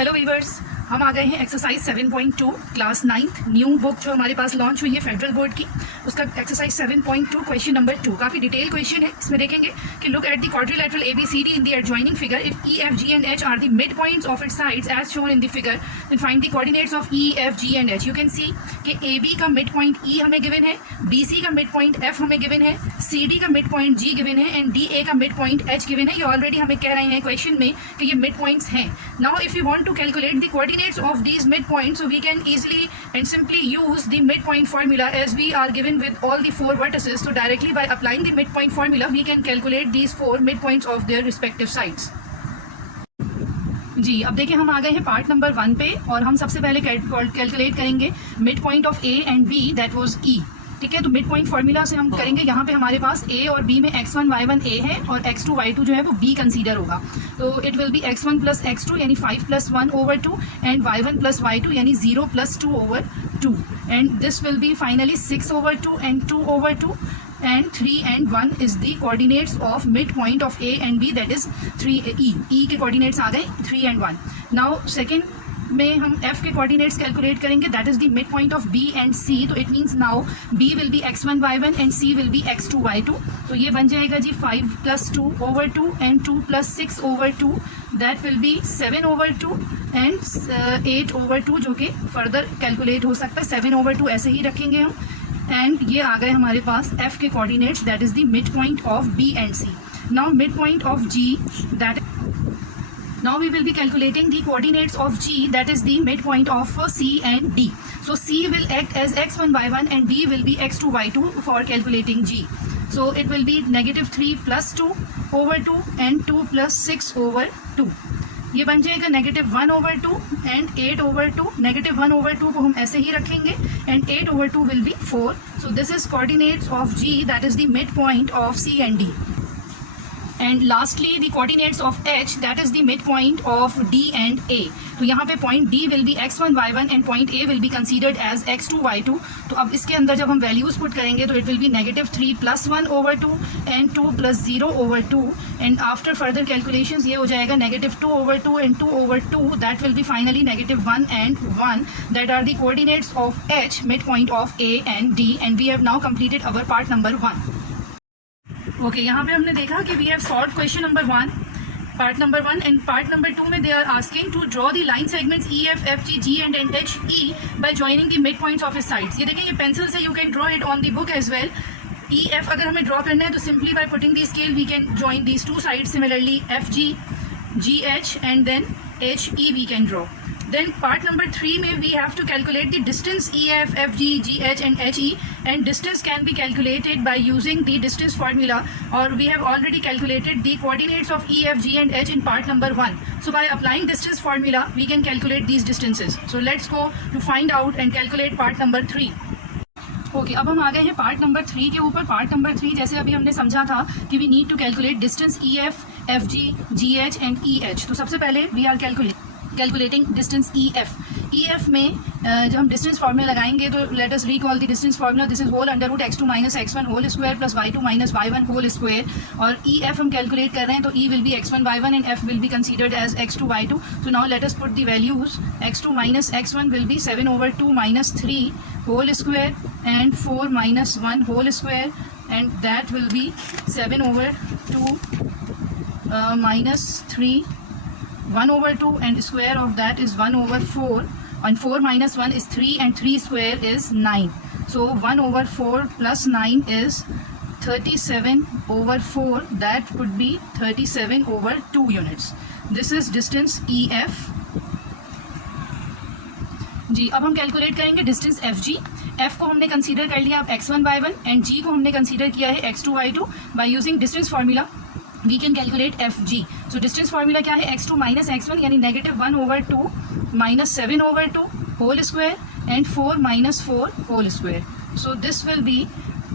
Hello viewers, हम आ गए हैं exercise 7.2 class 9th new book जो हमारे पास लॉन्च हुई है फेडरल बोर्ड की, उसका एक्सरसाइज 7.2 क्वेश्चन नंबर 2 काफ़ी डिटेल क्वेश्चन है। इसमें देखेंगे कि look at the quadrilateral ABCD in the adjoining figure if E, F, G and H are the midpoints of its sides as shown in the figure, then find the coordinates of E, F, G and H। You can सी कि AB का mid point E हमें given है, BC का mid point F हमें given है, CD का mid point G given है and DA का मिड पॉइंट H गिवन है। ये ऑलरेडी हमें कह रहे हैं क्वेश्चन में कि ये मिड पॉइंट्स हैं। Now if you want to calculate the coordinates of these midpoints, so we can easily and simply use the midpoint formula as we are given with all the 4 vertices. So directly by applying the midpoint formula we can calculate these 4 midpoints of their respective sides। जी, अब देखिए हम आ गए हैं part number 1 पे और हम सबसे पहले कैलकुलेट करेंगे mid point of A and B, that was E। ठीक है, तो मिड पॉइंट फार्मूला से हम करेंगे। यहाँ पे हमारे पास A और B में x1 y1 A है और x2 y2 जो है वो B कंसीडर होगा। तो it will be x1 plus x2 यानी 5 plus 1 over 2 and y1 plus y2 यानी 0 plus 2 over 2 and this will B finally 6 over 2 and 2 over 2 and 3 and 1 is the coordinates of midpoint of A and B, that is 3 E के coordinates आ गए 3 and 1। now second में हम F के coordinates calculate करेंगे, that is the midpoint of B and C। तो it means now B will be x1 y1 and C will be x2 y2। तो ये बन जाएगा जी 5 plus 2 over 2 and 2 plus 6 over 2, that will be 7 over 2 and 8 over 2, जो कि further calculate हो सकता है। 7 over 2 ऐसे ही रखेंगे हम एंड ये आ गए हमारे पास F के coordinates, that is the mid point of B and C। Now mid point of G, that now we will be calculating the coordinates of G, that is the midpoint of C and D। so C will act as x1 y1 and D will be x2 y2 for calculating G। so it will be -3 plus 2 over 2 and 2 plus 6 over 2। ये बन जाएगा -1 over 2 and 8 over 2। -1 over 2 को हम ऐसे ही रखेंगे and 8 over 2 will be 4। so this is coordinates of G, that is the midpoint of C and D। and lastly the coordinates of H, that is the midpoint of D and A। तो यहाँ पे point D will be x1 y1 and point A will be considered as x2 y2। तो अब इसके अंदर जब हम values put करेंगे तो it will be -3 plus 1 over 2 and 2 plus 0 over 2 and after further calculations ये हो जाएगा -2 over 2 and 2 over 2, that will be finally -1 and 1, that are the coordinates of H, midpoint of A and D, and we have now completed our part number 1। Okay, यहाँ पे हमने देखा कि we have solve question number 1 part number 1 and part number 2 में they are asking to draw the line segments E, F, F, G, G and H, E by joining the midpoints of its sides। ये देखें, ये pencil से you can draw it on the book as well. E, F अगर हमें draw करना है तो simply by putting the scale we can join these two sides. Similarly F, G, G, H and then H, E we can draw। then part number 3 में we have to calculate the distance E, F, F, G, G, H and H, E, and distance can be calculated by using the distance formula, or we have already calculated the coordinates of E, F, G and H in part number 1। so by applying distance formula we can calculate these distances। so let's go to find out and calculate part number 3। Okay, अब हम आ गए हैं part number 3 के ऊपर। Part number 3 जैसे अभी हमने समझा था कि we need to calculate distance E, F, F, G, G, H and E, H। तो सबसे पहले we are calculating distance E, F। E, F में जब हम डिस्टेंस फार्मूला लगाएंगे तो let us recall the distance formula, this is whole under root x2 minus x1 whole square plus y2 minus y1 whole square. और E, F हम calculate कर रहे हैं तो E will be x1 y1 and F will be considered as x2 y2। So now let us put the values. x2 minus x1 will be 7 over 2 minus 3 whole square and 4 minus 1 whole square, and that will be 7 over 2 minus 3 1 over 2 and square of that is 1 over 4 and 4 minus 1 is 3 and 3 square is 9। so 1 over 4 plus 9 is 37 over 4, that could be 37 over 2 units। this is distance E, F। जी, अब हम calculate करेंगे distance F, G। F को हमने consider कर लिया अब x1 y1 and G को हमने कंसीडर किया है x2 y2। By using distance formula we can calculate F, G। So distance formula क्या है, x2 माइनस x1 यानी -1 over 2 minus 7 over 2 whole square and 4 minus 4 whole square. So this will be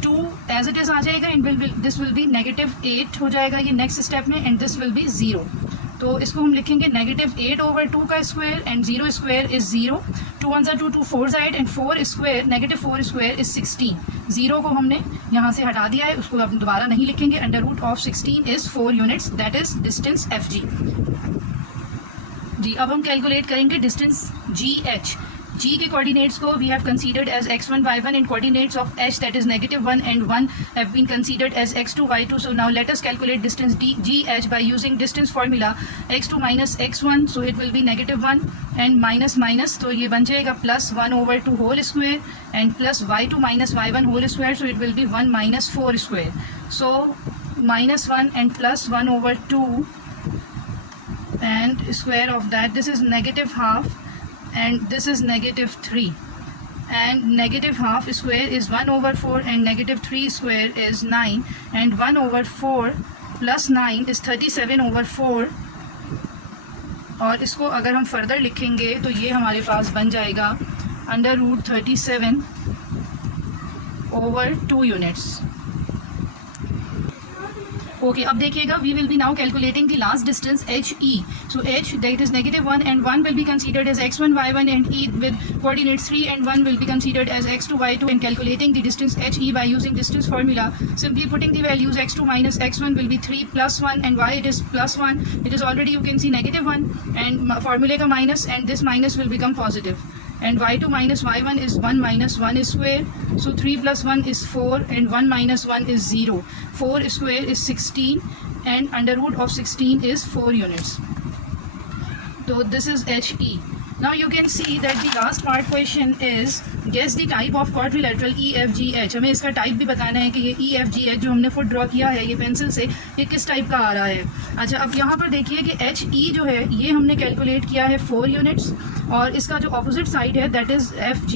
2 as it is आ जाएगा and this will be -8 हो जाएगा ये next step में and this will be 0। तो इसको हम लिखेंगे -8 over 2 का square and 0 square is 0। 2 1 2 2 4 side and 4 square -4 square is 16। 0 को हमने यहाँ से हटा दिया है, उसको अब दोबारा नहीं लिखेंगे। Under root of 16 is 4 units, that is distance F, G। जी, अब हम कैलकुलेट करेंगे डिस्टेंस GH. G के कोऑर्डिनेट्स को we have considered as x1 y1 and coordinates of h that is -1 and 1 have been considered as x2 y2. So now let us calculate distance GH by using distance formula x2 minus x1. So it will be -1 and minus minus, तो ये बन जाएगा +1/2 whole square and plus y2 minus y1 whole square. So it will be 1 minus 4 square. So -1 and +1/2 and square of that, this is -1/2 and this is -3, and -1/2 square is 1/4 and -3 square is 9 and 1/4 plus 9 is 37/4. और इसको अगर हम further लिखेंगे तो ये हमारे पास बन जाएगा √37/2 यूनिट्स. ओके, अब देखिएगा, we will be now calculating the last distance HE. So H that is -1 and 1 will be considered as x1 y1 and E with coordinates 3 and 1 will be considered as x2 y2. And calculating the distance HE by using distance formula, simply putting the values x2 minus x1 will be 3 plus 1, and why it is plus 1, it is already, you can see, -1 and formula का minus, and this minus will become positive. And y2 minus y1 is 1 minus 1 square. So 3 plus 1 is 4 and 1 minus 1 is 0. 4 square is 16 and √16 is 4 units. So this is HE. Now you can see that the last part question is guess the type of quadrilateral EFGH. हमें इसका type भी बताना है कि ये EFGH जो हमने foot draw किया है ये पेंसिल से, ये किस टाइप का आ रहा है. अच्छा, अब यहाँ पर देखिए कि HE जो है ये हमने कैलकुलेट किया है 4 यूनिट्स, और इसका जो अपोजिट साइड है दैट इज़ FG,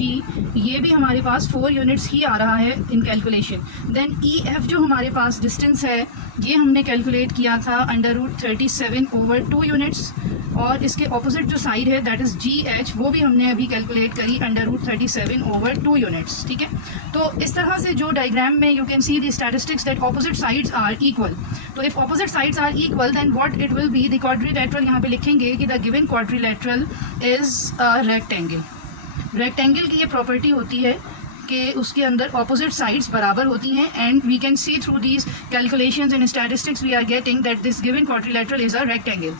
ये भी हमारे पास 4 यूनिट्स ही आ रहा है इन कैलकुलेशन. देन EF जो हमारे पास डिस्टेंस है ये हमने कैलकुलेट किया था √37/2 यूनिट्स, और इसके ऑपोजिट जो साइड है दैट इज़ GH, वो भी हमने अभी कैलकुलेट करी √37/2 यूनिट्स. ठीक है, तो इस तरह से जो डायग्राम में you can see the statistics that opposite sides are equal. तो if opposite sides are equal then what it will be, the quadrilateral, यहाँ पे लिखेंगे कि the given quadrilateral is a rectangle. Rectangle की ये प्रॉपर्टी होती है कि उसके अंदर ऑपोजिट साइड्स बराबर होती हैं, and we can see through these calculations and statistics we are getting that this given quadrilateral is a rectangle.